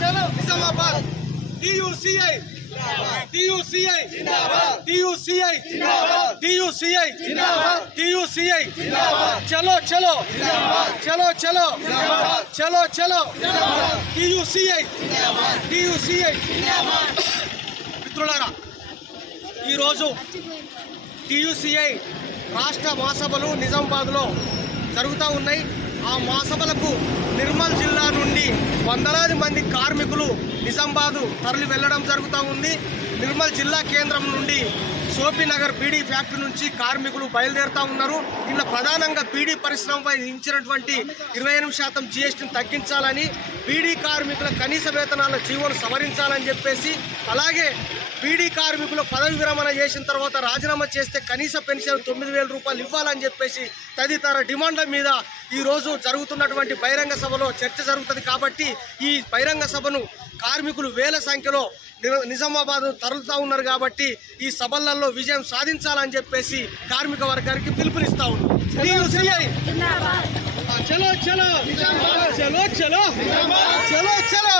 నిజామాబాద్. టియుసిఐ. టియుసిఐ. టియుసిఐ. టియుసిఐ. టియుసిఐ. చలో చలో. చలో చలో. చలో చలో. టియుసిఐ. టియుసిఐ. మిత్రులారా ఈరోజు టియుసిఐ రాష్ట్ర మహాసభలు నిజామాబాద్లో జరుగుతూ ఉన్నాయి. ఆ మహాసభలకు నిర్మల్ జిల్లా వందలాది మంది కార్మికులు నిజామాబాదు తరలి వెళ్ళడం జరుగుతూ ఉంది. నిర్మల్ జిల్లా కేంద్రం నుండి సోపినగర్ పీడీ ఫ్యాక్టరీ నుంచి కార్మికులు బయలుదేరుతా ఉన్నారు. ఇలా ప్రధానంగా పీడీ పరిశ్రమపై ఇచ్చినటువంటి ఇరవై ఎనిమిది శాతం జీఎస్టీని తగ్గించాలని పీడీ కార్మికుల కనీస వేతనాల జీవోను సవరించాలని చెప్పేసి అలాగే పీడీ కార్మికులు పదవి విరమణ చేసిన తర్వాత రాజీనామా చేస్తే కనీస పెన్షన్ తొమ్మిది వేల రూపాయలు ఇవ్వాలని చెప్పేసి తదితర డిమాండ్ల మీద ఈ రోజు జరుగుతున్నటువంటి బహిరంగ సభలో చర్చ జరుగుతుంది. కాబట్టి ఈ బహిరంగ సభను కార్మికులు వేల సంఖ్యలో నిజామాబాద్ తరలుతా ఉన్నారు కాబట్టి ఈ సభలలో విజయం సాధించాలని చెప్పేసి కార్మిక వర్గానికి పిలుపునిస్తా ఉన్నాం TUCI. చలో చలో. చలో చలో. చలో